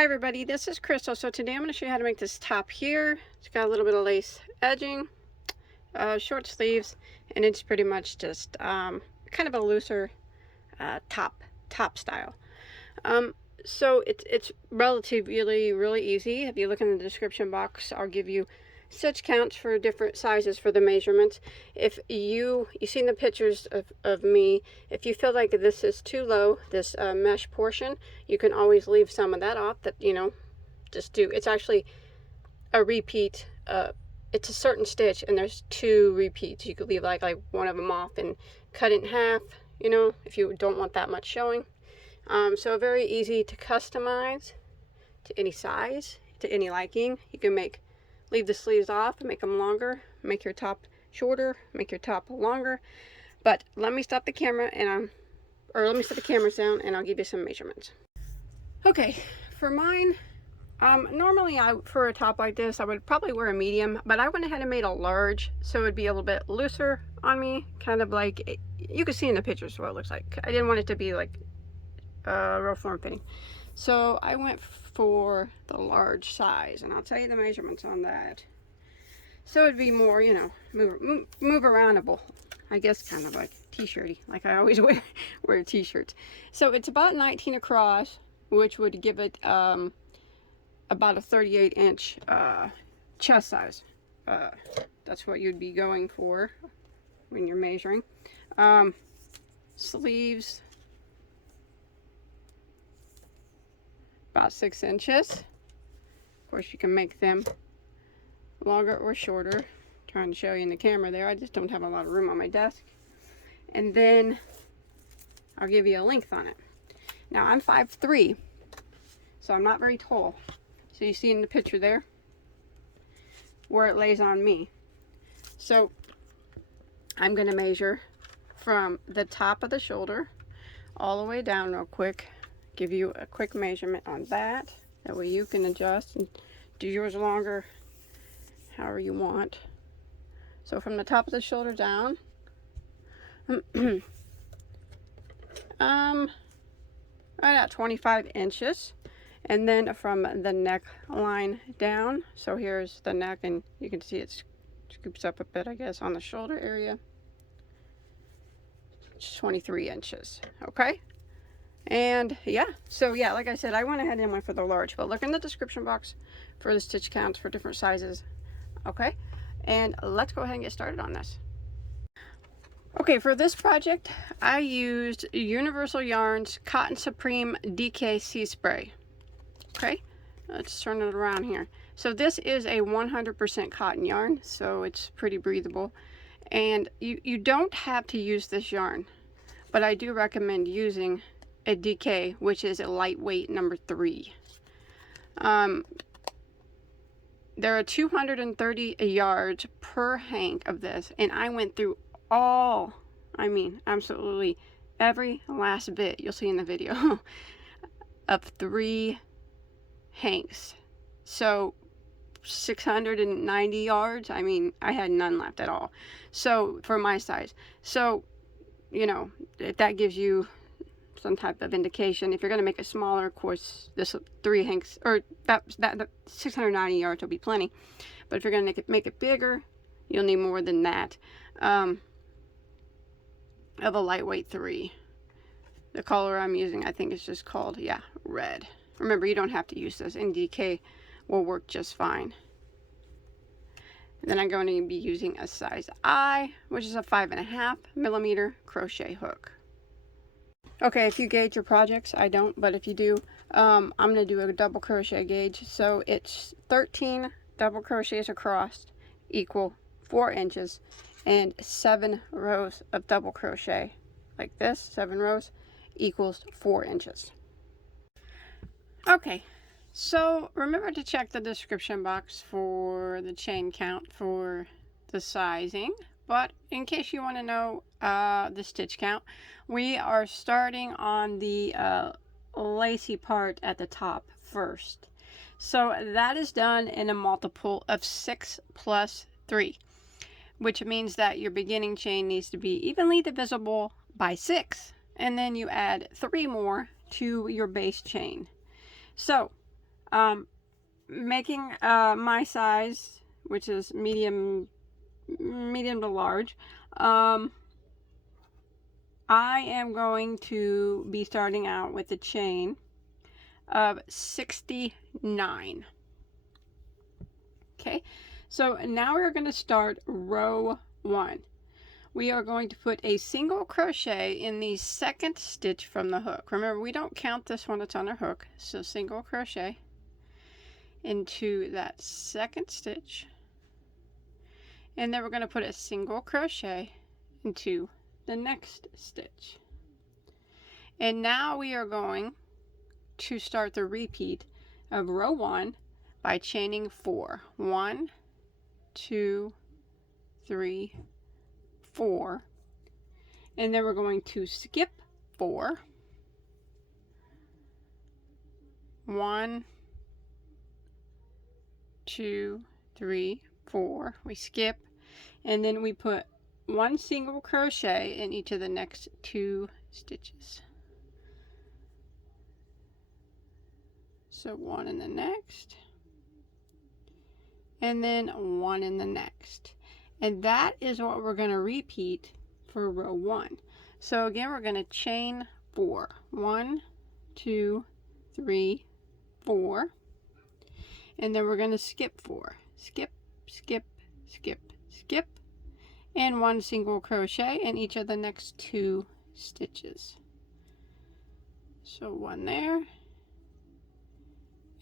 Hi everybody, this is Crystal. So today I'm going to show you how to make this top here. It's got a little bit of lace edging, short sleeves, and it's pretty much just kind of a looser top style. So it's relatively really easy. If you look in the description box, I'll give you stitch counts for different sizes for the measurements. If you've seen the pictures of me, if you feel like this is too low, this mesh portion, you can always leave some of that off. That, you know, just do. It's actually a repeat. It's a certain stitch, and there's 2 repeats. You could leave like one of them off and cut it in half, you know, if you don't want that much showing. So very easy to customize to any size, to any liking. You can leave the sleeves off and make them longer, make your top shorter, make your top longer. But let me stop the camera let me set the cameras down and I'll give you some measurements. Okay, for mine, normally for a top like this, I would probably wear a medium, but I went ahead and made a large, so it would be a little bit looser on me, kind of like, you can see in the pictures what it looks like. I didn't want it to be like real form-fitting. So I went for the large size, and I'll tell you the measurements on that. So it'd be more, you know, move aroundable, I guess, kind of like t-shirty, like I always wear t-shirts. So it's about 19 across, which would give it about a 38-inch chest size. That's what you'd be going for when you're measuring. Sleeves, about 6 inches. Of course, you can make them longer or shorter. I'm trying to show you in the camera there. I just don't have a lot of room on my desk. And then I'll give you a length on it. Now I'm 5'3", so I'm not very tall. So you see in the picture there where it lays on me. So I'm going to measure from the top of the shoulder all the way down real quick. Give you a quick measurement on that. That way you can adjust and do yours longer however you want. So from the top of the shoulder down, right at 25 inches. And then from the neckline down, so here's the neck, and you can see it scoops up a bit, I guess, on the shoulder area. It's 23 inches, okay? And yeah, so yeah, like I said, I went ahead and went for the large, but look in the description box for the stitch counts for different sizes, okay? And let's go ahead and get started on this. Okay, for this project, I used Universal Yarns Cotton Supreme DK Sea Spray. Okay, let's turn it around here. So this is a 100% cotton yarn, so it's pretty breathable. And you don't have to use this yarn, but I do recommend using a DK, which is a lightweight number 3. There are 230 yards per hank of this, and I went through all, I mean absolutely every last bit you'll see in the video of 3 hanks. So 690 yards, I mean, I had none left at all. So for my size, so you know, if that gives you some type of indication, if you're going to make it smaller, of course this 3 hanks, or that 690 yards will be plenty. But if you're going to make it bigger, you'll need more than that, of a lightweight 3. The color I'm using, I think, is just called, yeah, red. Remember, you don't have to use this, and DK will work just fine. And then I'm going to be using a size I, which is a 5.5mm crochet hook. Okay, if you gauge your projects, I don't, but if you do, I'm going to do a double crochet gauge. So it's 13 double crochets across equal 4 inches, and 7 rows of double crochet like this, 7 rows equals 4 inches. Okay, so remember to check the description box for the chain count for the sizing. But in case you want to know the stitch count, we are starting on the lacy part at the top first. So that is done in a multiple of 6 plus 3, which means that your beginning chain needs to be evenly divisible by 6, and then you add 3 more to your base chain. So Making my size, which is medium to large, I am going to be starting out with a chain of 69. Okay, so now we're going to start row 1. We are going to put a single crochet in the second stitch from the hook. Remember, we don't count this one, it's on our hook. So single crochet into that second stitch, and then we're going to put a single crochet into the next stitch. And now we are going to start the repeat of row 1 by chaining 4. 1, 2, 3, 4, and then we're going to skip 4. 1, 2, 3, 4. We skip, and then we put one single crochet in each of the next 2 stitches. So 1 in the next, and then 1 in the next. And that is what we're going to repeat for row 1. So again, we're going to chain 4. 1, 2, 3, 4. And then we're going to skip 4. Skip, skip, skip, skip. And one single crochet in each of the next 2 stitches. So 1 there.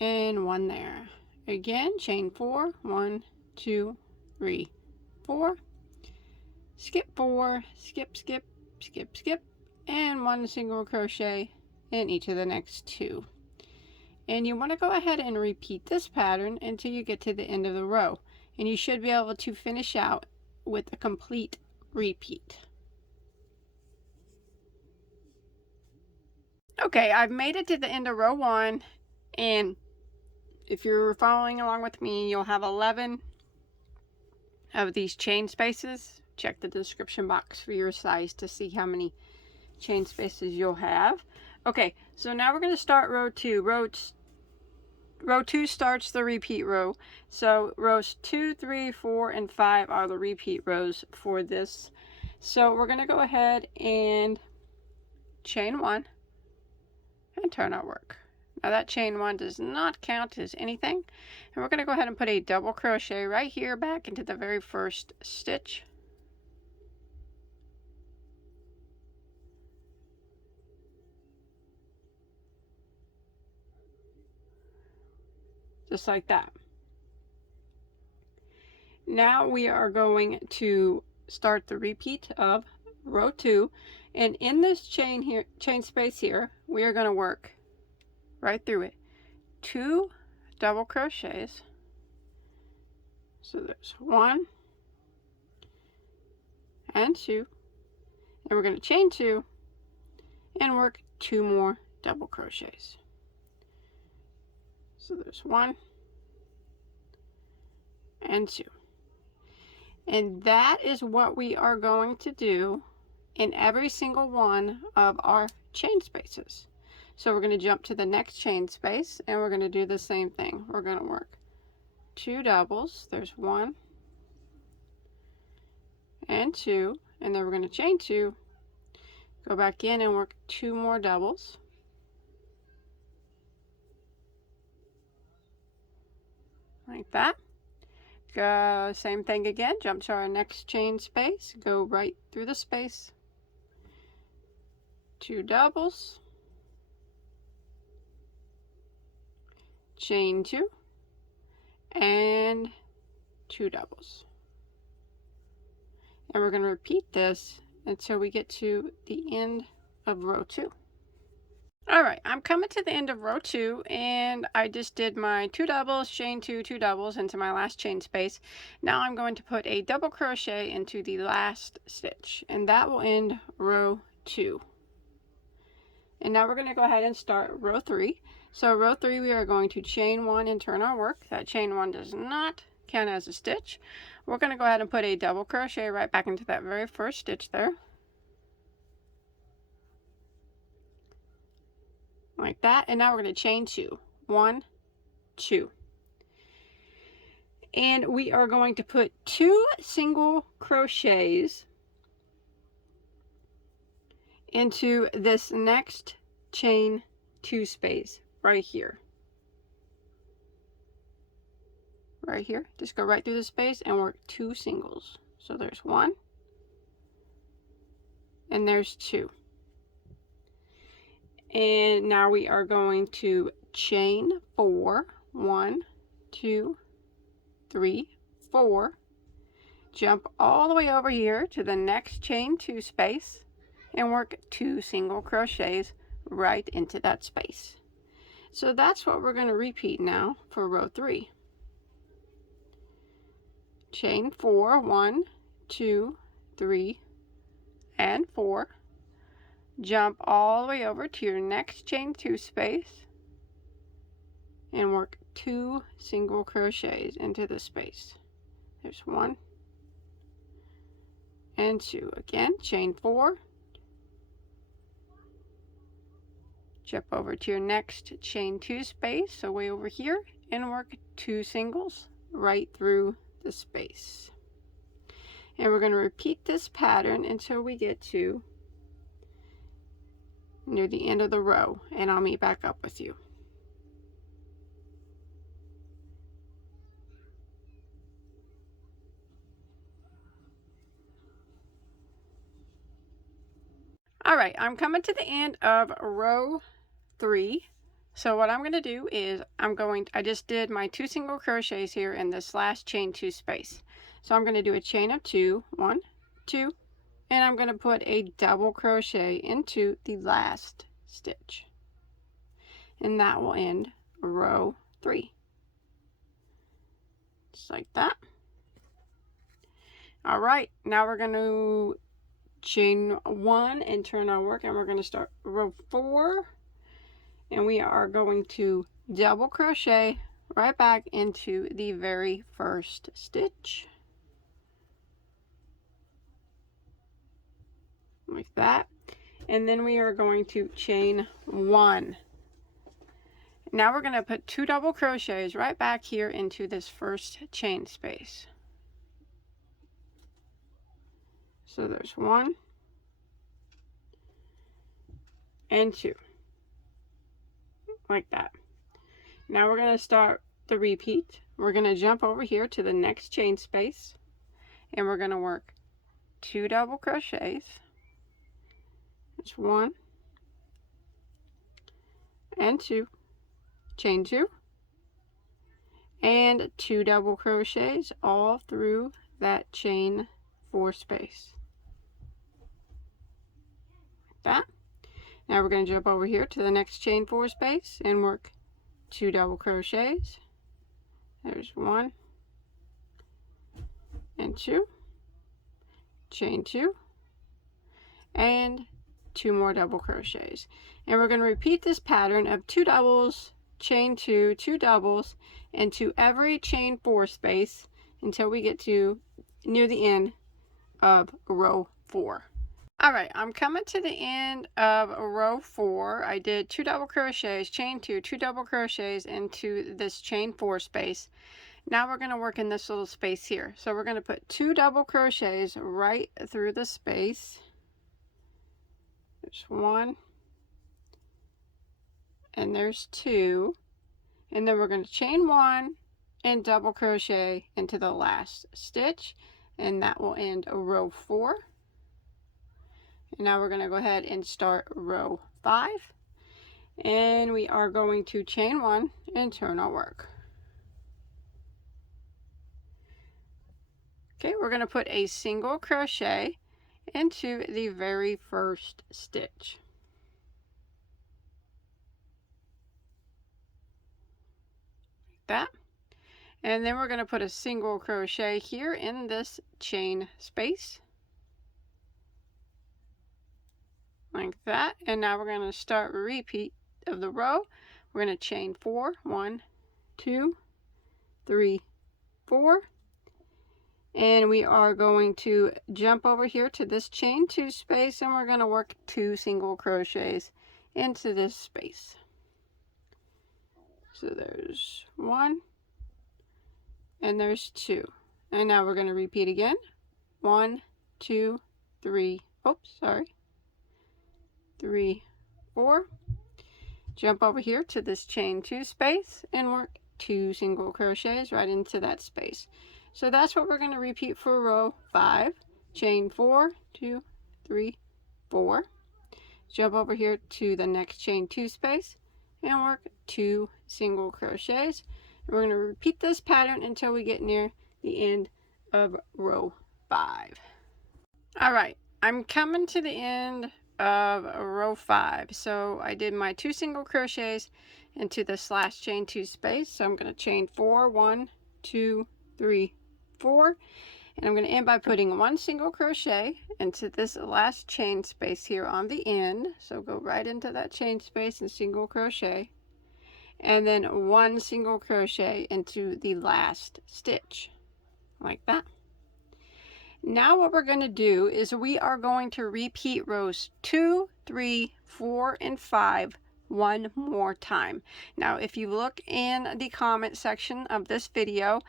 And 1 there. Again, chain 4. 1, 2, 3, 4. Skip 4. Skip, skip, skip, skip. And one single crochet in each of the next 2. And you want to go ahead and repeat this pattern until you get to the end of the row. And you should be able to finish out with a complete repeat. Okay, I've made it to the end of row 1, and if you're following along with me, you'll have 11 of these chain spaces. Check the description box for your size to see how many chain spaces you'll have. Okay, so now we're going to start row 2. Row 2 starts the repeat row. So rows 2, 3, 4, and 5 are the repeat rows for this. So we're going to go ahead and chain 1 and turn our work. Now that chain 1 does not count as anything. And we're going to go ahead and put a double crochet right here back into the very first stitch. Just like that. Now we are going to start the repeat of row 2, and in this chain space here, we are going to work right through it 2 double crochets. So there's 1 and 2, and we're going to chain 2 and work 2 more double crochets. So there's 1 and 2. And that is what we are going to do in every single one of our chain spaces. So we're going to jump to the next chain space, and we're going to do the same thing. We're going to work 2 doubles. There's 1 and 2, and then we're going to chain 2, go back in and work 2 more doubles. Like that. Go same thing again, jump to our next chain space, go right through the space, 2 doubles, chain 2, and 2 doubles. And we're going to repeat this until we get to the end of row 2. Alright, I'm coming to the end of row 2, and I just did my 2 doubles, chain 2, 2 doubles into my last chain space. Now I'm going to put a double crochet into the last stitch, and that will end row 2. And now we're going to go ahead and start row 3. So row 3, we are going to chain 1 and turn our work. That chain 1 does not count as a stitch. We're going to go ahead and put a double crochet right back into that very first stitch there. Like that. And now we're going to chain 2. 1, 2. And we are going to put 2 single crochets into this next chain 2 space right here. Right here, just go right through the space and work 2 singles. So there's 1 and there's 2. And now we are going to chain 4, 1, 2, 3, 4, jump all the way over here to the next chain 2 space and work 2 single crochets right into that space. So that's what we're going to repeat now for row 3. Chain 4, 1, 2, 3, and 4. Jump all the way over to your next chain 2 space and work 2 single crochets into the space. There's 1 and 2. Again, chain 4. Jump over to your next chain 2 space, so way over here, and work 2 singles right through the space. And we're going to repeat this pattern until we get to near the end of the row, and I'll meet back up with you. All right, I'm coming to the end of row 3. So what I'm going to do is I just did my 2 single crochets here in this last chain 2 space. So I'm going to do a chain of 2, 1, 2, and I'm going to put a double crochet into the last stitch. And that will end row 3. Just like that. All right, now we're going to chain 1 and turn our work, and we're going to start row 4, and we are going to double crochet right back into the very first stitch, like that. And then we are going to chain 1. Now we're going to put 2 double crochets right back here into this first chain space. So there's 1 and 2, like that. Now we're going to start the repeat. We're going to jump over here to the next chain space, and we're going to work 2 double crochets. It's 1 and 2, chain 2, and 2 double crochets all through that chain 4 space, like that. Now we're going to jump over here to the next chain 4 space and work 2 double crochets. There's 1 and 2, chain 2, and 2 more double crochets. And we're going to repeat this pattern of 2 doubles, chain 2, 2 doubles into every chain 4 space until we get to near the end of row 4. All right, I'm coming to the end of row 4. I did 2 double crochets, chain 2, 2 double crochets into this chain 4 space. Now we're going to work in this little space here. So we're going to put 2 double crochets right through the space. There's 1 and there's 2, and then we're going to chain 1 and double crochet into the last stitch, and that will end row 4. And now we're going to go ahead and start row 5, and we are going to chain 1 and turn our work. Okay, we're going to put a single crochet into the very first stitch. Like that. And then we're going to put a single crochet here in this chain space. Like that. And now we're going to start a repeat of the row. We're going to chain 4, 1, 2, 3, 4. And we are going to jump over here to this chain 2 space, and we're going to work 2 single crochets into this space. So there's 1 and there's 2. And now we're going to repeat again. 1, 2, 3. Oops, sorry. 3, 4. Jump over here to this chain 2 space and work 2 single crochets right into that space. So that's what we're going to repeat for row 5. Chain 4, 2, 3, 4. Jump over here to the next chain 2 space and work 2 single crochets. And we're going to repeat this pattern until we get near the end of row 5. All right, I'm coming to the end of row 5. So I did my 2 single crochets into the slash chain 2 space. So I'm going to chain 4, 1, 2, 3, 4. And I'm going to end by putting 1 single crochet into this last chain space here on the end. So go right into that chain space and single crochet. And then 1 single crochet into the last stitch, like that. Now what we're going to do is we are going to repeat rows 2, 3, 4, and 5 one more time. Now if you look in the comment section of this video,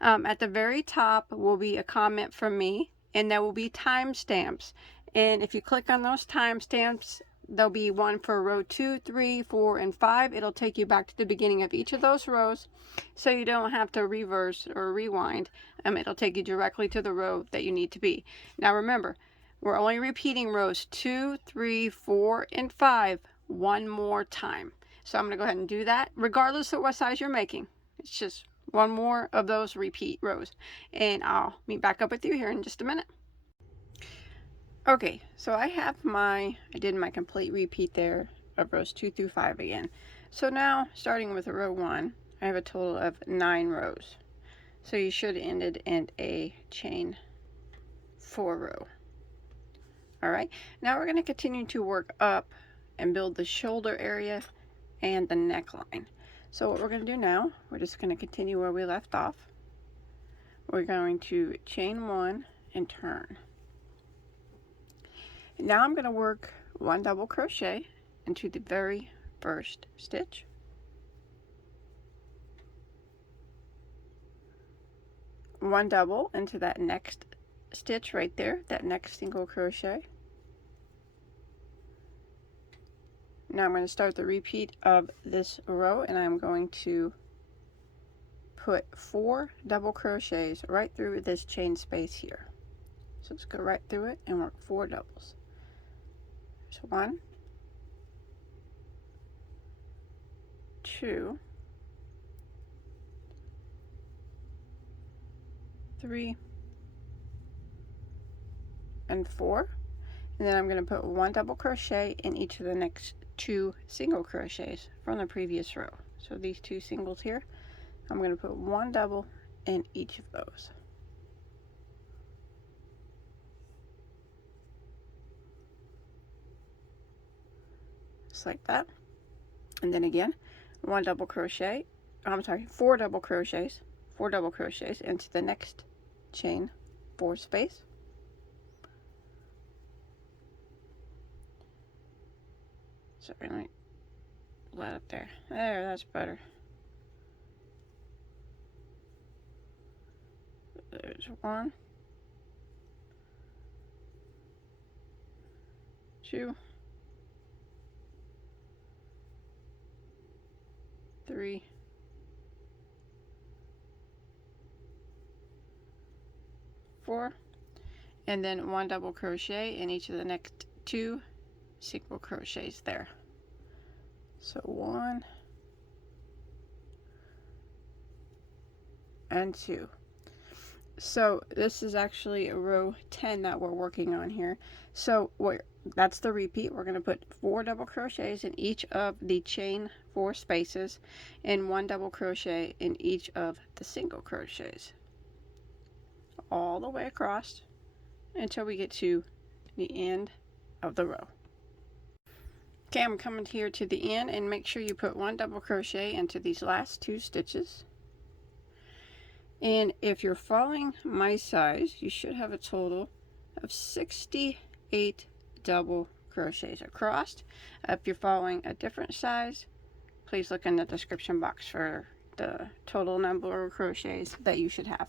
at the very top will be a comment from me, and there will be timestamps. And if you click on those timestamps, there'll be one for row 2, 3, 4, and 5. It'll take you back to the beginning of each of those rows, so you don't have to reverse or rewind. It'll take you directly to the row that you need to be. Now remember, we're only repeating rows 2, 3, 4, and 5 one more time. So I'm going to go ahead and do that, regardless of what size you're making. It's just one more of those repeat rows, and I'll meet back up with you here in just a minute. Okay, so I did my complete repeat there of rows 2 through 5 again. So now, starting with row 1, I have a total of 9 rows. So you should have ended in a chain 4 row. Alright, now we're going to continue to work up and build the shoulder area and the neckline. So what we're going to do now, we're just going to continue where we left off. We're going to chain 1 and turn. Now I'm going to work 1 double crochet into the very first stitch. One double into that next stitch right there, that next single crochet. Now I'm going to start the repeat of this row, and I'm going to put 4 double crochets right through this chain space here. So let's go right through it and work 4 doubles. So 1, 2, 3, and 4. And then I'm going to put 1 double crochet in each of the next 2 single crochets from the previous row. So these 2 singles here, I'm going to put 1 double in each of those. Just like that. And then again, 1 double crochet, 4 double crochets, 4 double crochets into the next chain 4 space. Sorry, let me let it there. There, that's better. There's 1, 2, 3, 4, and then 1 double crochet in each of the next 2 single crochets there. So 1 and 2. So this is actually row 10 that we're working on here. So that's the repeat. We're going to put 4 double crochets in each of the chain 4 spaces and 1 double crochet in each of the single crochets all the way across until we get to the end of the row. Okay, I'm coming here to the end, and make sure you put 1 double crochet into these last 2 stitches. And if you're following my size, you should have a total of 68 double crochets across. If you're following a different size, please look in the description box for the total number of crochets that you should have.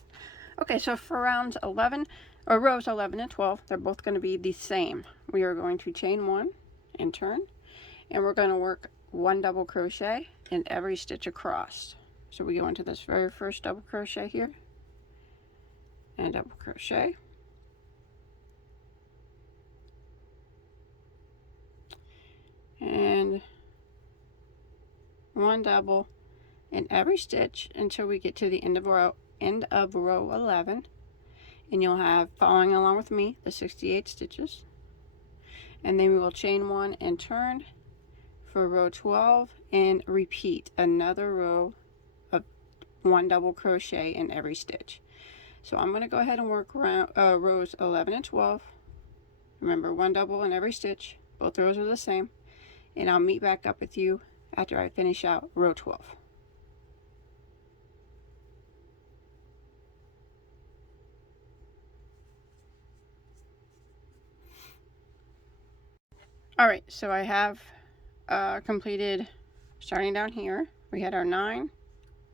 Okay, so for rows 11 and 12, they're both going to be the same. We are going to chain 1 and turn, and we're going to work 1 double crochet in every stitch across. So we go into this very first double crochet here, and double crochet, and 1 double in every stitch until we get to the end of row 11, and you'll have, following along with me, the 68 stitches. And then we will chain 1 and turn for row 12 and repeat another row of 1 double crochet in every stitch. So I'm going to go ahead and work rows 11 and 12. Remember, 1 double in every stitch. Both rows are the same. And I'll meet back up with you after I finish out row 12. Alright, so I have completed, starting down here, we had our 9,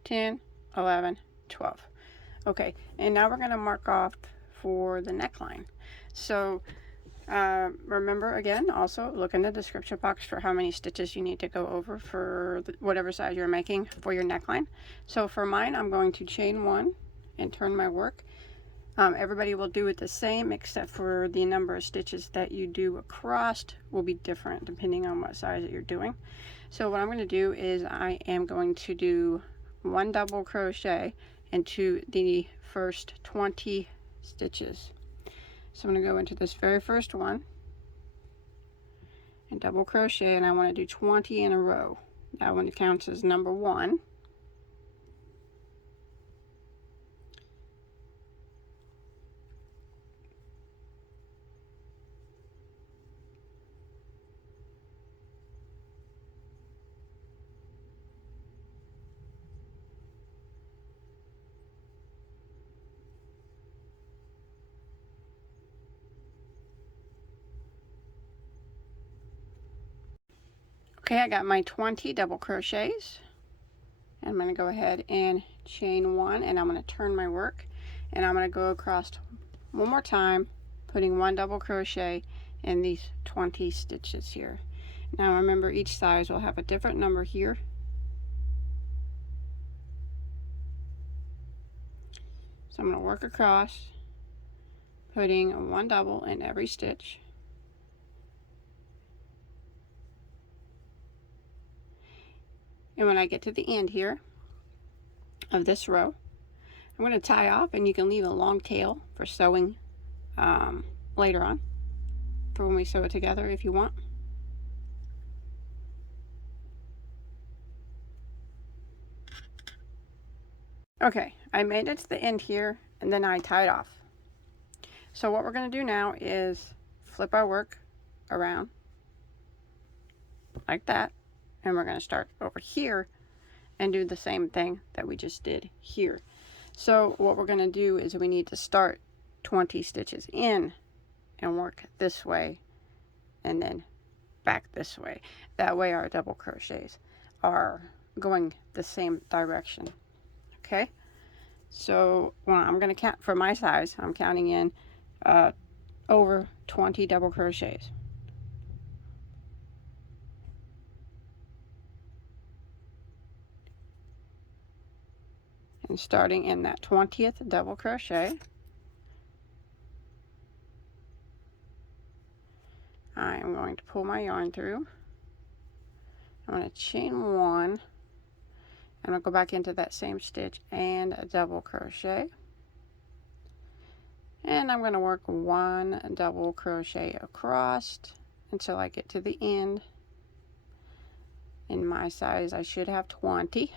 10, 11, 12. Okay, and now we're going to mark off for the neckline. So remember, again, also look in the description box for how many stitches you need to go over for whatever size you're making for your neckline. So for mine, I'm going to chain 1 and turn my work. Everybody will do it the same, except for the number of stitches that you do across will be different depending on what size that you're doing. So what I'm going to do is I am going to do 1 double crochet into the first 20 stitches. So I'm going to go into this very first one and double crochet, and I want to do 20 in a row. That one counts as number 1. Okay, I got my 20 double crochets. I'm going to go ahead and chain 1, and I'm going to turn my work, and I'm going to go across one more time, putting 1 double crochet in these 20 stitches here. Now remember, each size will have a different number here. So I'm going to work across, putting 1 double in every stitch. And when I get to the end here of this row, I'm going to tie off, and you can leave a long tail for sewing later on, for when we sew it together if you want. Okay, I made it to the end here, and then I tied off. So what we're going to do now is flip our work around like that, and we're going to start over here and do the same thing that we just did here. So what we're going to do is we need to start 20 stitches in and work this way and then back this way. That way our double crochets are going the same direction. Okay, so I'm going to count for my size. I'm counting in over 20 double crochets. And starting in that 20th double crochet, I am going to pull my yarn through. I'm going to chain 1, and I'll go back into that same stitch and a double crochet, and I'm going to work 1 double crochet across until I get to the end. In my size, I should have 20.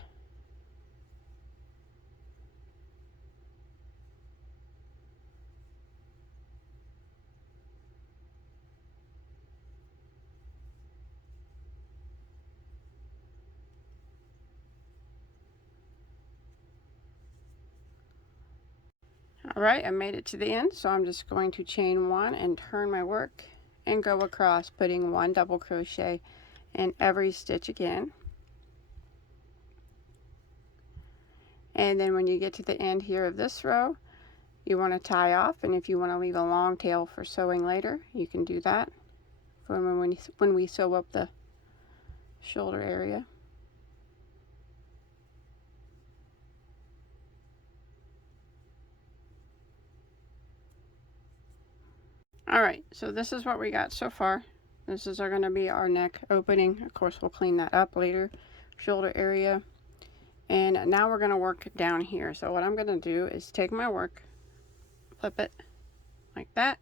Alright, I made it to the end, so I'm just going to chain 1 and turn my work and go across, putting 1 double crochet in every stitch again. And then when you get to the end here of this row, you want to tie off, and if you want to leave a long tail for sewing later, you can do that for when we sew up the shoulder area. Alright, so this is what we got so far. This is going to be our neck opening. Of course, we'll clean that up later. Shoulder area. And now we're going to work down here. So what I'm going to do is take my work, flip it like that,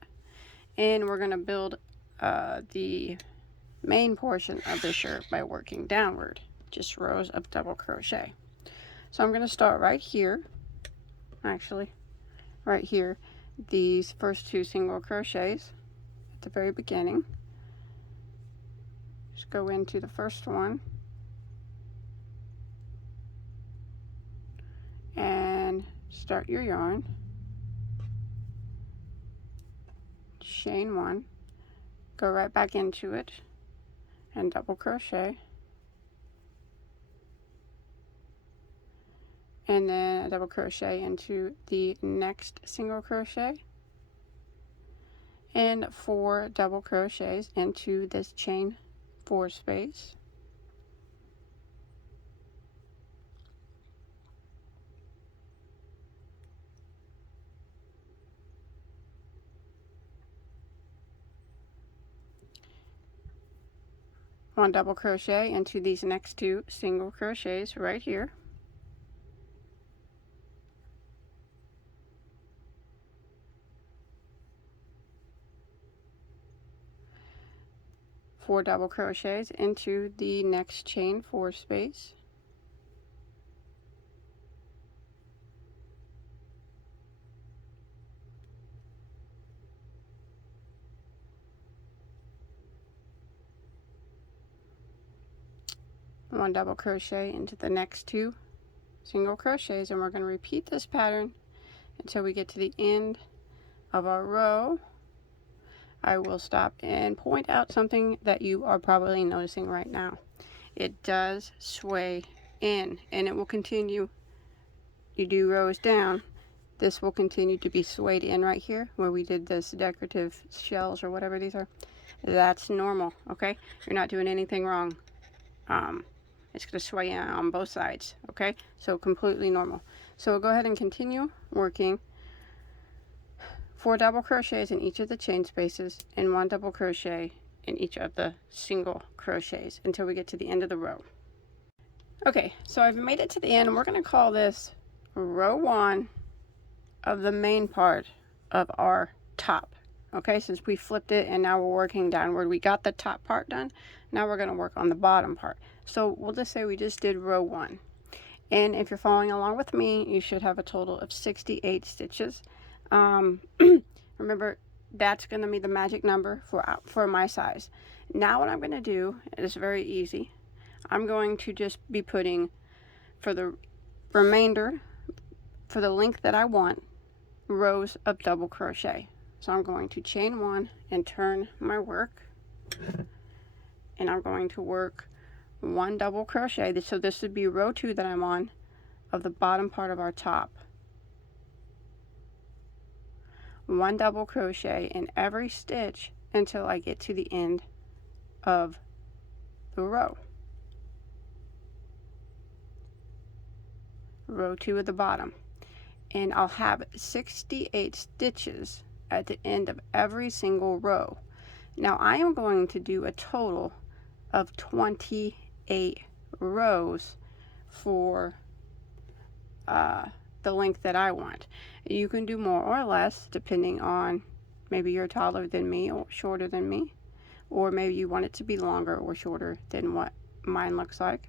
and we're going to build the main portion of the shirt by working downward, just rows of double crochet. So I'm going to start right here, actually right here, these first 2 single crochets at the very beginning. Just go into the first one and start your yarn, chain 1, go right back into it and double crochet, and then a double crochet into the next single crochet, and 4 double crochets into this chain 4 space. One double crochet into these next 2 single crochets right here. Four double crochets into the next chain 4 space. One double crochet into the next 2 single crochets, and we're going to repeat this pattern until we get to the end of our row. I will stop and point out something that you are probably noticing right now. It does sway in, and it will continue. You do rows down, this will continue to be swayed in right here where we did this decorative shells or whatever these are. That's normal, okay? You're not doing anything wrong. It's going to sway in on both sides, okay? So completely normal. So we'll go ahead and continue working 4 double crochets in each of the chain spaces and 1 double crochet in each of the single crochets until we get to the end of the row. Okay, so I've made it to the end, and we're going to call this row 1 of the main part of our top. Okay, since we flipped it and now we're working downward, we got the top part done. Now we're going to work on the bottom part. So we'll just say we just did row 1. And if you're following along with me, you should have a total of 68 stitches. Remember, that's going to be the magic number for my size. Now what I'm going to do is very easy. I'm going to just be putting, for the remainder, for the length that I want, rows of double crochet. So I'm going to chain 1 and turn my work, and I'm going to work 1 double crochet. So this would be row 2 that I'm on of the bottom part of our top. 1 double crochet in every stitch until I get to the end of the row. Row 2 at the bottom. And I'll have 68 stitches at the end of every single row. Now I am going to do a total of 28 rows for the length that I want. You can do more or less depending on, maybe you're taller than me or shorter than me, or maybe you want it to be longer or shorter than what mine looks like.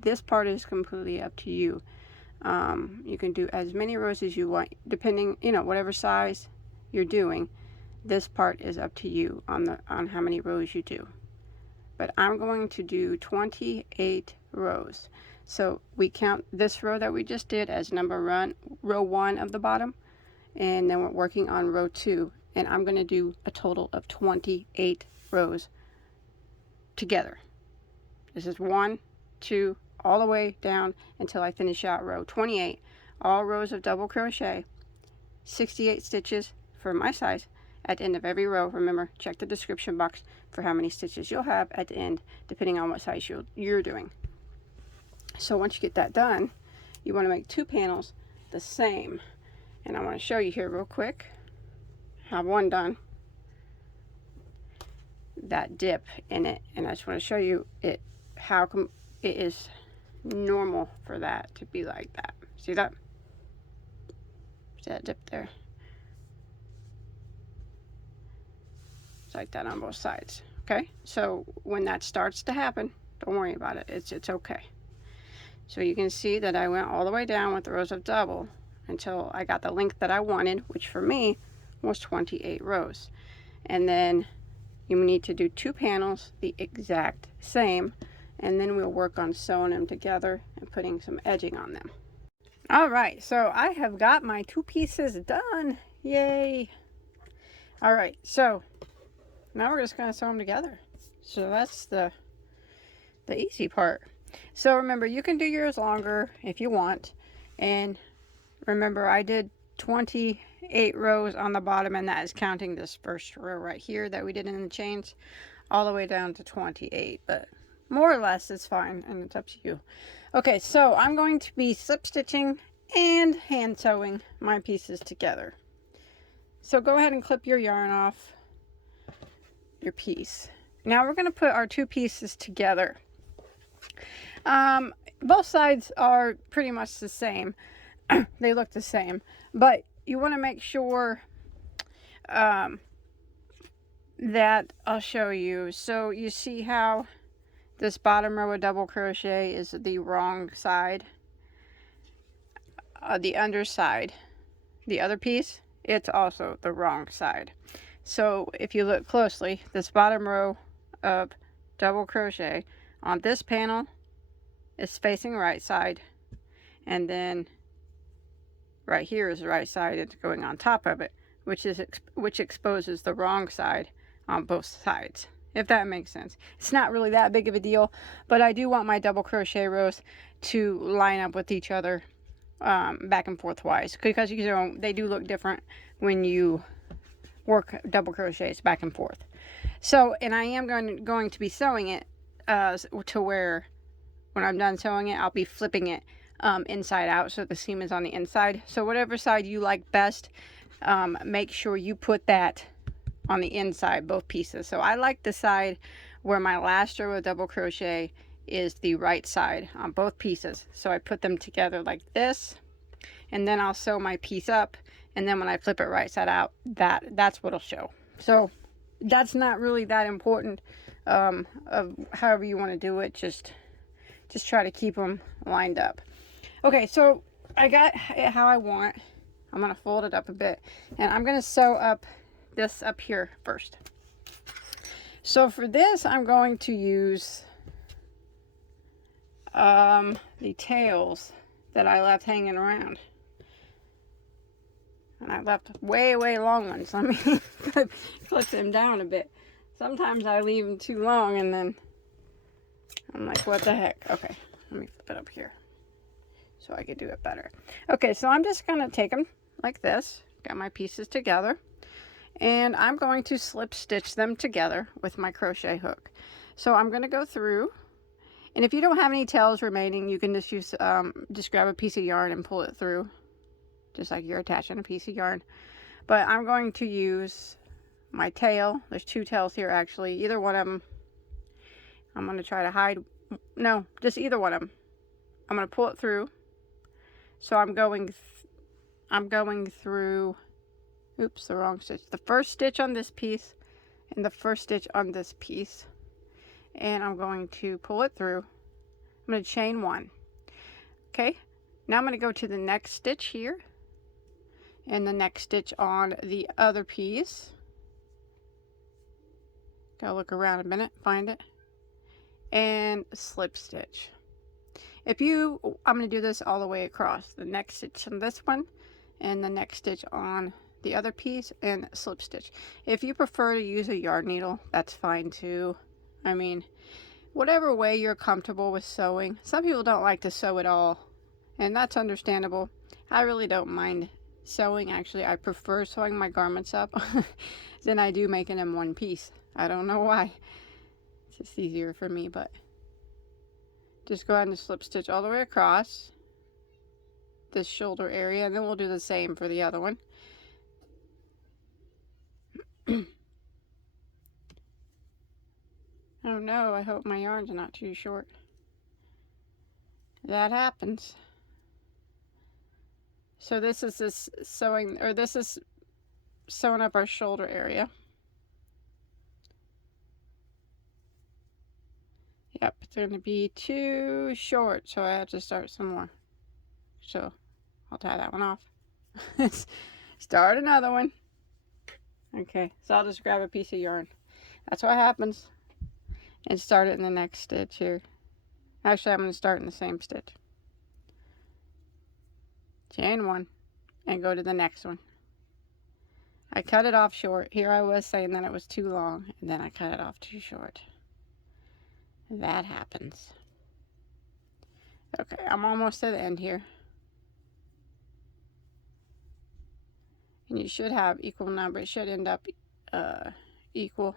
This part is completely up to you. You can do as many rows as you want, depending, whatever size you're doing. This part is up to you on how many rows you do. But I'm going to do 28 rows. So we count this row that we just did as row 1 of the bottom, and then we're working on row 2, and I'm going to do a total of 28 rows together. This is 1, 2, all the way down until I finish out row 28, all rows of double crochet, 68 stitches for my size at the end of every row. Remember, check the description box for how many stitches you'll have at the end, depending on what size you're doing. So once you get that done, you want to make 2 panels the same. And I want to show you here real quick. I have one done, that dip in it, and I just want to show you it, how come it is normal for that to be like that. See that? See that dip there? It's like that on both sides. Okay, so when that starts to happen, don't worry about it. It's okay. So you can see that I went all the way down with the rows of double until I got the length that I wanted, which for me was 28 rows. And then you need to do 2 panels the exact same, and then we'll work on sewing them together and putting some edging on them. All right, so I have got my 2 pieces done. Yay! All right, so now we're just going to sew them together. So that's the easy part. So remember, you can do yours longer if you want. And remember, I did 28 rows on the bottom, and that is counting this first row right here that we did in the chains, all the way down to 28. But more or less it's fine, and it's up to you. Okay, so I'm going to be slip stitching and hand sewing my pieces together. So go ahead and clip your yarn off your piece. Now we're going to put our 2 pieces together. Both sides are pretty much the same. They look the same, but you want to make sure that I'll show you. So you see how this bottom row of double crochet is the wrong side, the underside, the other piece, it's also the wrong side. So if you look closely, this bottom row of double crochet on this panel is facing right side, and then right here is the right side. It's going on top of it, which exposes the wrong side on both sides, if that makes sense. It's not really that big of a deal, but I do want my double crochet rows to line up with each other back and forth wise, because you know they do look different when you work double crochets back and forth. So, and I am going to be sewing it to where when I'm done sewing it, I'll be flipping it inside out, so the seam is on the inside. So whatever side you like best, make sure you put that on the inside, both pieces. So I like the side where my last row of double crochet is the right side on both pieces. So I put them together like this, and then I'll sew my piece up, and then when I flip it right side out, that's what'll show. So that's not really that important of however you want to do it. Just try to keep them lined up. Okay, so I got it how I want. I'm going to fold it up a bit, and I'm going to sew up this up here first. So for this, I'm going to use the tails that I left hanging around. And I left way long ones. Let me clip them down a bit. Sometimes I leave them too long, and then I'm like, what the heck? Okay, let me flip it up here so I can do it better. Okay, so I'm just going to take them like this. Got my pieces together. And I'm going to slip stitch them together with my crochet hook. So I'm going to go through. And if you don't have any tails remaining, you can just use, just grab a piece of yarn and pull it through. Just like you're attaching a piece of yarn. But I'm going to use my tail. There's 2 tails here actually. Either one of them. I'm going to try to hide. No, just either one of them. I'm going to pull it through. So I'm going through, oops, the wrong stitch. The first stitch on this piece and the first stitch on this piece. And I'm going to pull it through. I'm going to chain 1. Okay. Now I'm going to go to the next stitch here. And the next stitch on the other piece. Gotta look around a minute, find it. And slip stitch. I'm going to do this all the way across. The next stitch on this one, and the next stitch on the other piece, and slip stitch. If you prefer to use a yarn needle, that's fine too. I mean, whatever way you're comfortable with sewing. Some people don't like to sew at all, and that's understandable. I really don't mind sewing. Actually, I prefer sewing my garments up than I do making them one piece. I don't know why. It's just easier for me, but just go ahead and slip stitch all the way across this shoulder area, and then we'll do the same for the other one. Oh no, I hope my yarn's not too short. That happens. So this is sewing up our shoulder area. Yep, it's going to be too short, so I have to start some more. So I'll tie that one off. Start another one. Okay, so I'll just grab a piece of yarn. That's what happens. And start it in the next stitch here. Actually, I'm going to start in the same stitch. Chain one and go to the next one. I cut it off short. Here I was saying that it was too long, and then I cut it off too short. That happens. Okay, I'm almost to the end here. And you should have equal number. It should end up equal.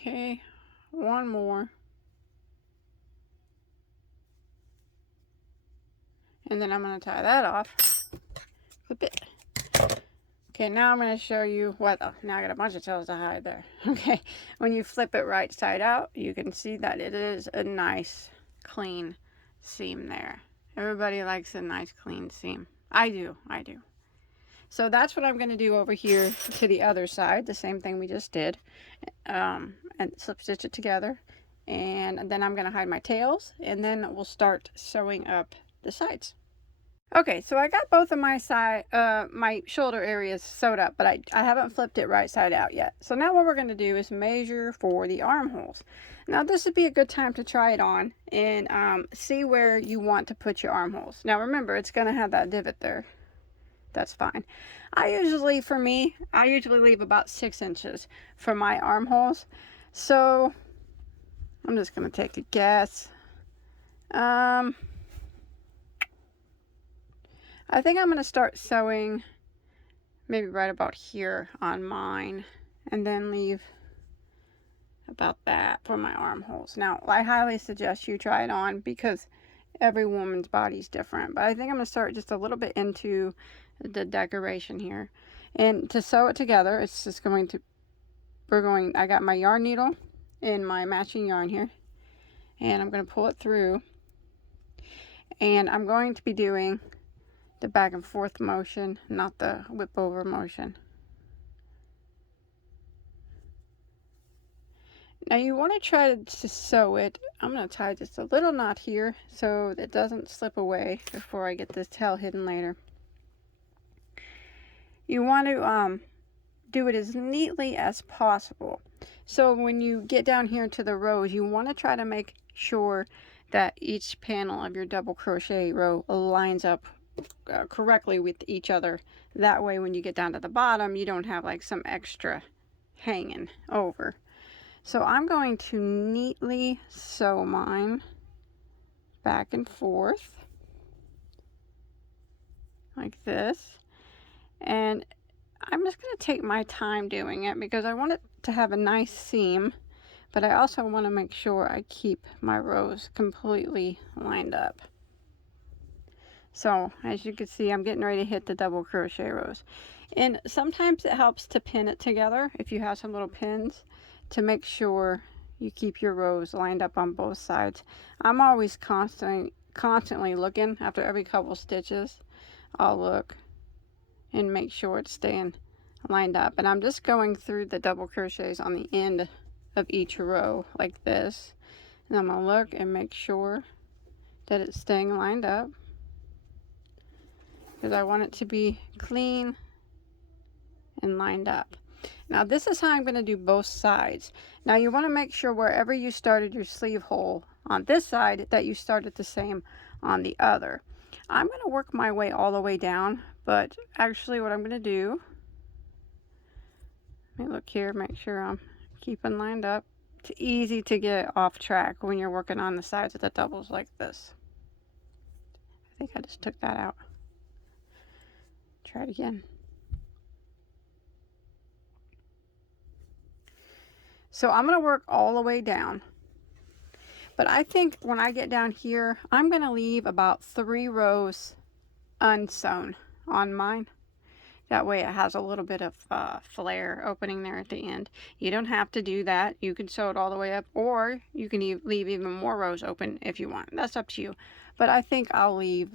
Okay, one more. And then I'm going to tie that off. Flip it. Okay, now I'm going to show you what, oh, now I got a bunch of tails to hide there. Okay, when you flip it right side out, you can see that it is a nice, clean seam there. Everybody likes a nice, clean seam. I do. So that's what I'm going to do over here to the other side, the same thing we just did. And slip stitch it together. And then I'm going to hide my tails, and then we'll start sewing up the sides. Okay, so I got both of my my shoulder areas sewed up, but I haven't flipped it right side out yet. So now what we're going to do is measure for the armholes. Now this would be a good time to try it on and see where you want to put your armholes. Now remember, it's going to have that divot there. That's fine. I usually leave about 6 inches for my armholes. So I'm just going to take a guess. I think I'm going to start sewing maybe right about here on mine, and then leave about that for my armholes. Now, I highly suggest you try it on because every woman's body's different, but I think I'm going to start just a little bit into the decoration here. And to sew it together, it's just going to, I got my yarn needle and my matching yarn here, and I'm going to pull it through, and I'm going to be doing the back and forth motion, not the whip over motion. Now you want to try to sew it. I'm going to tie just a little knot here so it doesn't slip away before I get this tail hidden later. You want to do it as neatly as possible. So when you get down here to the rows, you want to try to make sure that each panel of your double crochet row lines up correctly with each other. That way when you get down to the bottom, you don't have like some extra hanging over. So I'm going to neatly sew mine back and forth like this, and I'm just going to take my time doing it because I want it to have a nice seam, but I also want to make sure I keep my rows completely lined up. So as you can see, I'm getting ready to hit the double crochet rows, and sometimes it helps to pin it together if you have some little pins to make sure you keep your rows lined up on both sides. I'm always constantly looking after every couple stitches. I'll look and make sure it's staying lined up, and I'm just going through the double crochets on the end of each row like this, and I'm gonna look and make sure that it's staying lined up, because I want it to be clean and lined up. Now this is how I'm going to do both sides. Now you want to make sure wherever you started your sleeve hole on this side that you started the same on the other. I'm going to work my way all the way down, but actually what I'm going to do, let me look here, make sure I'm keeping lined up. It's easy to get off track when you're working on the sides of the doubles like this. I think I just took that out. Try it again. So I'm going to work all the way down. But I think when I get down here, I'm going to leave about 3 rows unsewn on mine. That way it has a little bit of flare opening there at the end. You don't have to do that. You can sew it all the way up, or you can leave even more rows open if you want. That's up to you. But I think I'll leave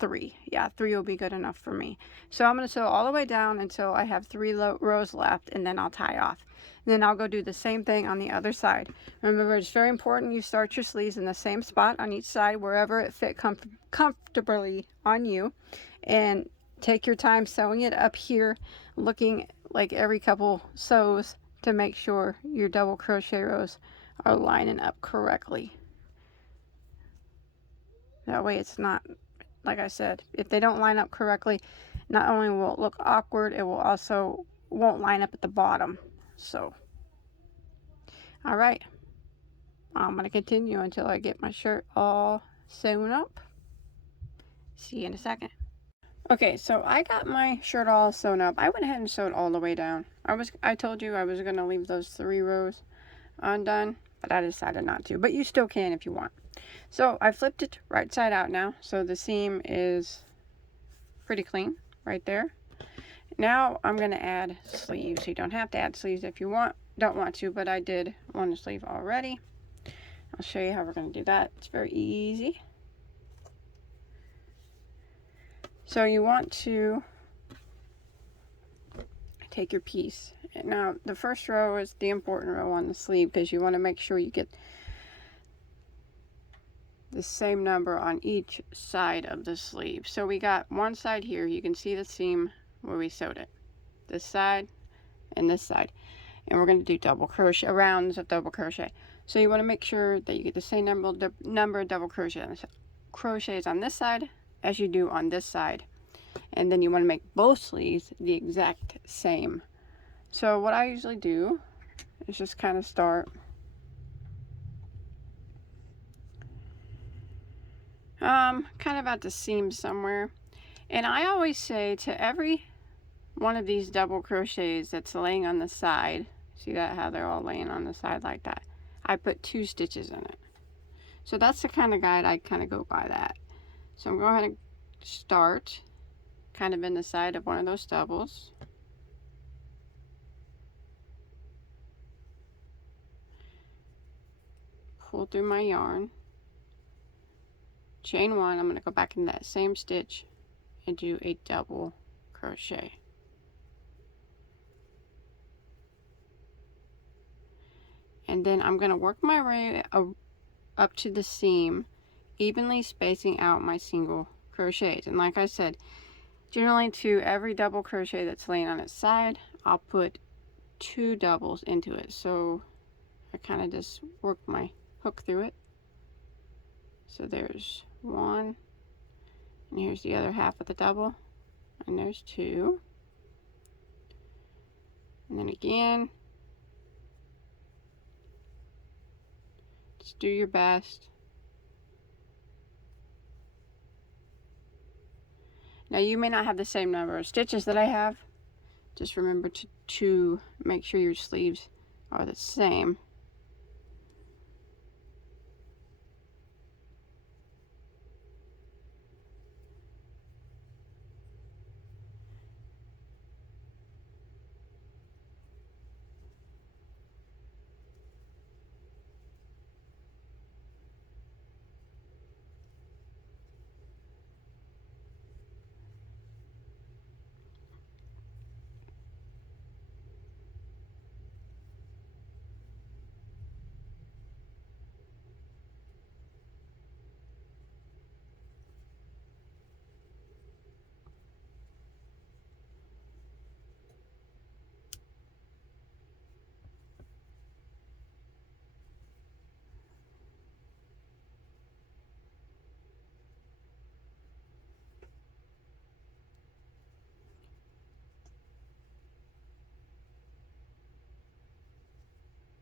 3. Yeah, 3 will be good enough for me. So I'm going to sew all the way down until I have 3 rows left, and then I'll tie off. And then I'll go do the same thing on the other side. Remember, it's very important you start your sleeves in the same spot on each side, wherever it fit comfortably on you. And take your time sewing it up here, looking like every couple sews to make sure your double crochet rows are lining up correctly. That way it's not, like I said, if they don't line up correctly, not only will it look awkward, it will also won't line up at the bottom. So, all right, I'm going to continue until I get my shirt all sewn up. See you in a second. Okay, so I got my shirt all sewn up. I went ahead and sewed all the way down. I told you I was going to leave those 3 rows undone, but I decided not to. But you still can if you want. So I flipped it right side out now, so the seam is pretty clean right there. Now I'm going to add sleeves. You don't have to add sleeves if you don't want to, but I did want a sleeve already. I'll show you how we're going to do that. It's very easy. So you want to take your piece. Now the first row is the important row on the sleeve, because you want to make sure you get the same number on each side of the sleeve. So we got one side here, you can see the seam where we sewed it, this side and this side, and we're going to do double crochet, rounds of double crochet. So you want to make sure that you get the same number of double crochets on this side as you do on this side, and then you want to make both sleeves the exact same. So what I usually do is just kind of start kind of at the seam somewhere, and I always say to every one of these double crochets that's laying on the side, see that, how they're all laying on the side like that, I put 2 stitches in it. So that's the kind of guide I kind of go by that. So I'm going to start kind of in the side of one of those doubles, pull through my yarn, chain 1, I'm going to go back in that same stitch and do a double crochet. And then I'm going to work my way up to the seam, evenly spacing out my single crochets. And like I said, generally to every double crochet that's laying on its side, I'll put 2 doubles into it. So I kind of just work my hook through it. So there's 1, and here's the other half of the double, and there's 2, and then again, just do your best. Now you may not have the same number of stitches that I have. Just remember to make sure your sleeves are the same.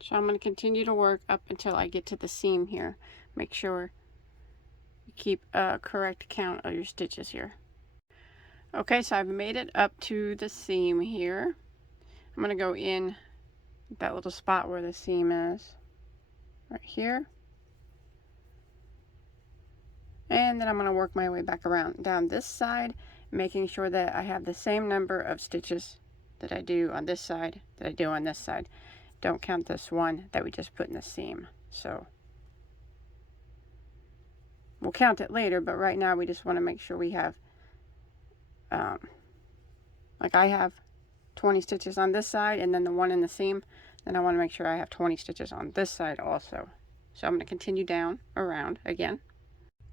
So I'm going to continue to work up until I get to the seam here. Make sure you keep a correct count of your stitches here. Okay, so I've made it up to the seam here. I'm going to go in that little spot where the seam is, right here. And then I'm going to work my way back around down this side, making sure that I have the same number of stitches that I do on this side that I do on this side. Don't count this one that we just put in the seam. So we'll count it later, but right now we just want to make sure we have, like I have 20 stitches on this side and then the one in the seam. Then I want to make sure I have 20 stitches on this side also. So I'm going to continue down around again.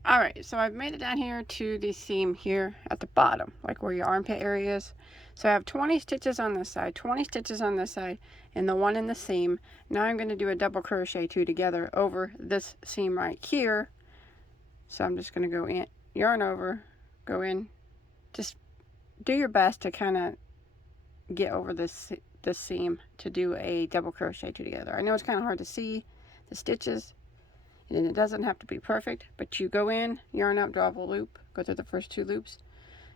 Alright, so I've made it down here to the seam here at the bottom, like where your armpit area is. So I have 20 stitches on this side, 20 stitches on this side, and the one in the seam. Now I'm going to do a double crochet two together over this seam right here. So I'm just going to go in, yarn over, go in, just do your best to kind of get over this seam to do a double crochet two together. I know it's kind of hard to see the stitches, and it doesn't have to be perfect, but you go in, yarn up, draw a loop, go through the first two loops,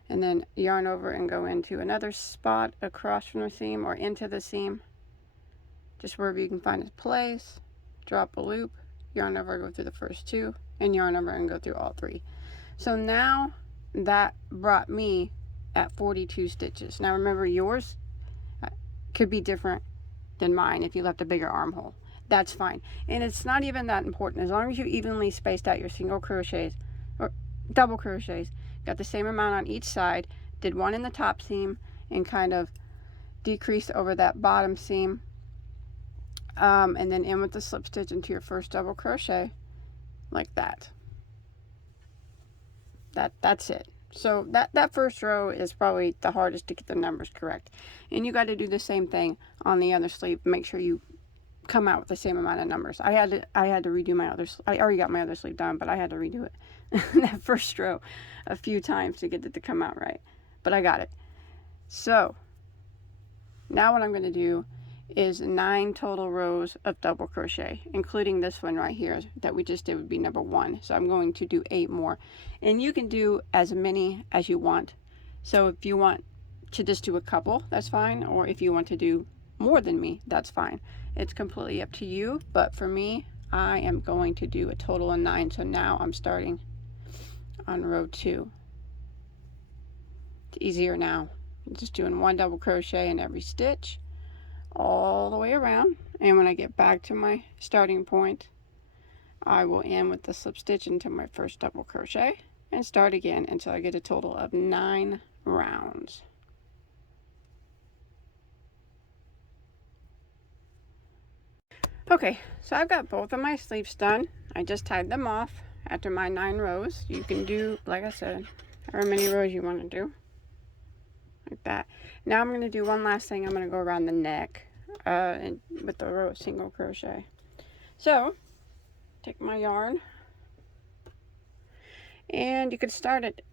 and then yarn over and go into another spot across from the seam or into the seam, just wherever you can find its place. Drop a loop, yarn over, go through the first two, and yarn over and go through all three. So now that brought me at 42 stitches. Now remember, yours could be different than mine if you left a bigger armhole. That's fine, and it's not even that important as long as you evenly spaced out your single crochets or double crochets, got the same amount on each side, did one in the top seam and kind of decreased over that bottom seam, and then in with the slip stitch into your first double crochet like that. That's it. So that first row is probably the hardest to get the numbers correct, and you got to do the same thing on the other sleeve. Make sure you come out with the same amount of numbers. I had to redo my other, I already got my other sleeve done, but I had to redo it that first row a few times to get it to come out right, but I got it. So now what I'm going to do is 9 total rows of double crochet, including this one right here that we just did would be number 1. So I'm going to do 8 more, and you can do as many as you want. So if you want to just do a couple, that's fine, or if you want to do more than me, that's fine. It's completely up to you, but for me, I am going to do a total of 9. So now I'm starting on row 2. It's easier now. I'm just doing 1 double crochet in every stitch all the way around, and when I get back to my starting point, I will end with the slip stitch into my first double crochet and start again until I get a total of 9 rounds. Okay, so I've got both of my sleeves done. I just tied them off after my 9 rows. You can do, like I said, however many rows you want to do, like that. Now I'm going to do one last thing. I'm going to go around the neck and with the row of single crochet. So take my yarn, and you could start it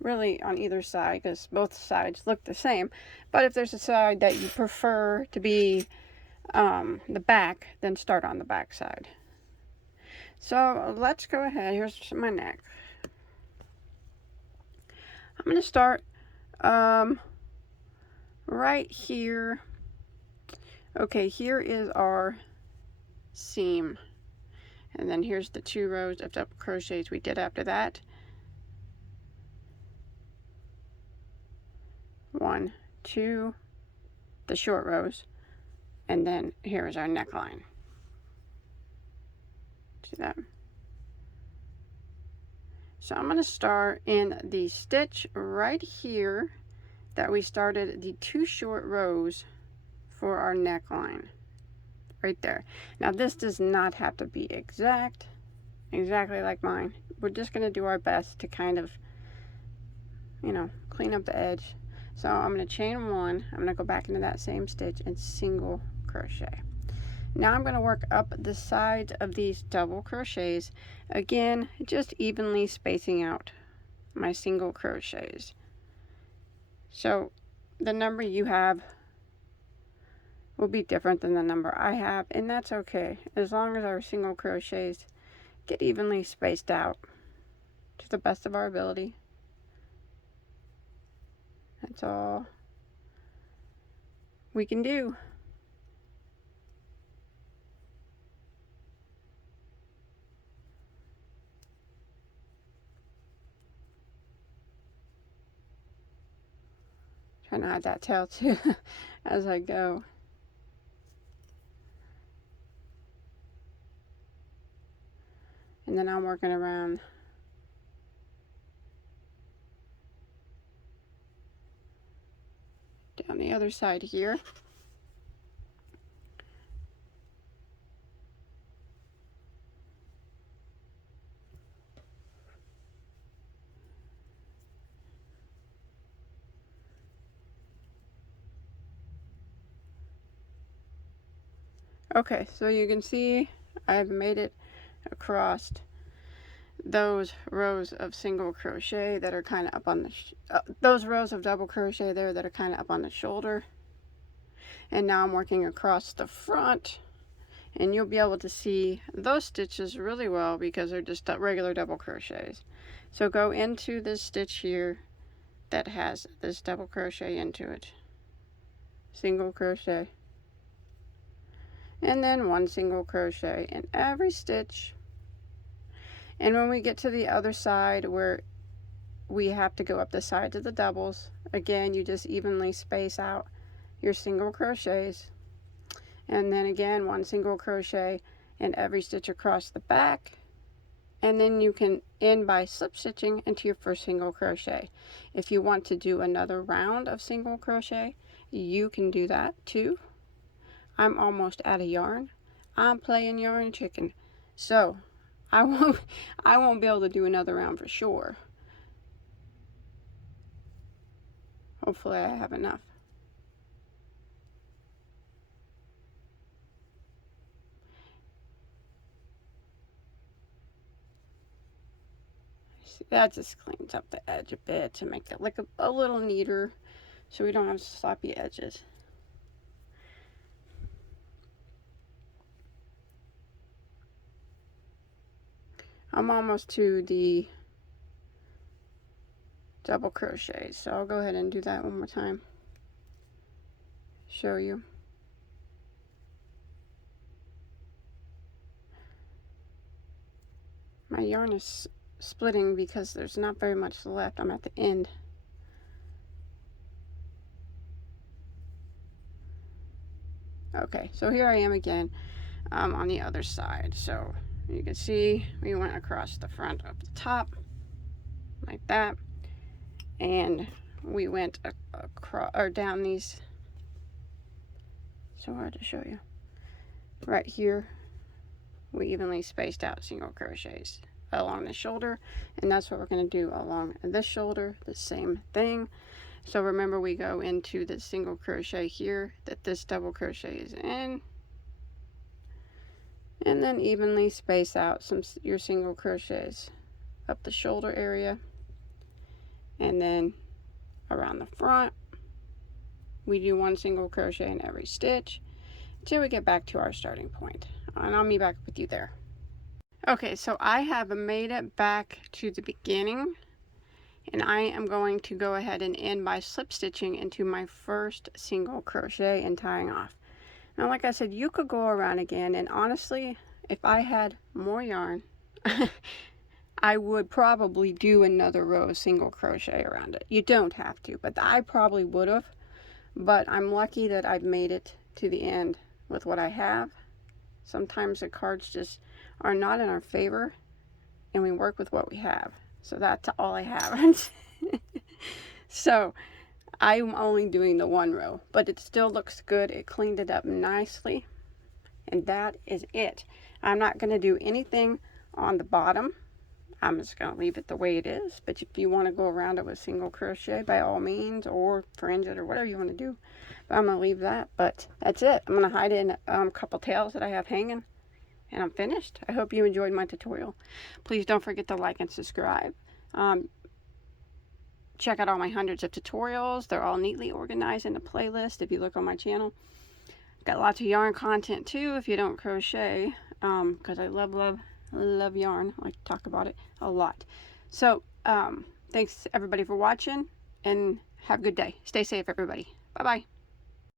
really on either side because both sides look the same, but if there's a side that you prefer to be the back, then start on the back side. So let's go ahead. Here's my neck. I'm going to start right here. Okay, here is our seam, and then here's the 2 rows of double crochets we did after that. 1, 2, the short rows, and then here is our neckline. See that? So I'm going to start in the stitch right here that we started the 2 short rows for our neckline, right there. Now this does not have to be exactly like mine. We're just going to do our best to kind of, you know, clean up the edge. So I'm going to chain 1, I'm going to go back into that same stitch and single crochet. Now I'm going to work up the sides of these double crochets, again just evenly spacing out my single crochets. So the number you have will be different than the number I have, and that's okay, as long as our single crochets get evenly spaced out to the best of our ability. That's all we can do. Trying to hide that tail too as I go. And then I'm working around down the other side here. Okay, so you can see I've made it across those rows of single crochet that are kind of up on the those rows of double crochet there that are kind of up on the shoulder. And now I'm working across the front, and you'll be able to see those stitches really well because they're just regular double crochets. So go into this stitch here that has this double crochet into it, single crochet, and then one single crochet in every stitch. And when we get to the other side where we have to go up the sides of the doubles, again, you just evenly space out your single crochets, and then again one single crochet in every stitch across the back, and then you can end by slip stitching into your first single crochet. If you want to do another round of single crochet, you can do that too. I'm almost out of yarn. I'm playing yarn chicken, so I won't be able to do another round for sure. Hopefully I have enough. See, that just cleans up the edge a bit to make it look a little neater, so we don't have sloppy edges. I'm almost to the double crochet, so I'll go ahead and do that one more time, show you. My yarn is splitting because there's not very much left. I'm at the end. Okay, so here I am again on the other side. So you can see we went across the front of the top like that, and we went across or down these. So hard to show you. Right here, we evenly spaced out single crochets along the shoulder, and that's what we're going to do along this shoulder, the same thing. So remember, we go into the single crochet here that this double crochet is in, and then evenly space out your single crochets up the shoulder area, and then around the front we do one single crochet in every stitch until we get back to our starting point, and I'll meet back with you there. Okay, so I have made it back to the beginning, and I am going to go ahead and end by slip stitching into my first single crochet and tying off. Now, like I said, you could go around again, and honestly, if I had more yarn, I would probably do another row of single crochet around it. You don't have to, but I probably would have. But I'm lucky that I've made it to the end with what I have. Sometimes the cards just are not in our favor, and we work with what we have. So that's all I have. So I'm only doing the one row, but it still looks good. It cleaned it up nicely, and that is it. I'm not going to do anything on the bottom. I'm just going to leave it the way it is, but if you want to go around it with single crochet, by all means, or fringe it, or whatever you want to do. But I'm going to leave that, but that's it. I'm going to hide in a couple tails that I have hanging, and I'm finished. I hope you enjoyed my tutorial. Please don't forget to like and subscribe. Check out all my hundreds of tutorials. They're all neatly organized in a playlist if you look on my channel. Got lots of yarn content too if you don't crochet, because I love yarn. I like to talk about it a lot. So thanks everybody for watching, and have a good day. Stay safe, everybody. Bye bye.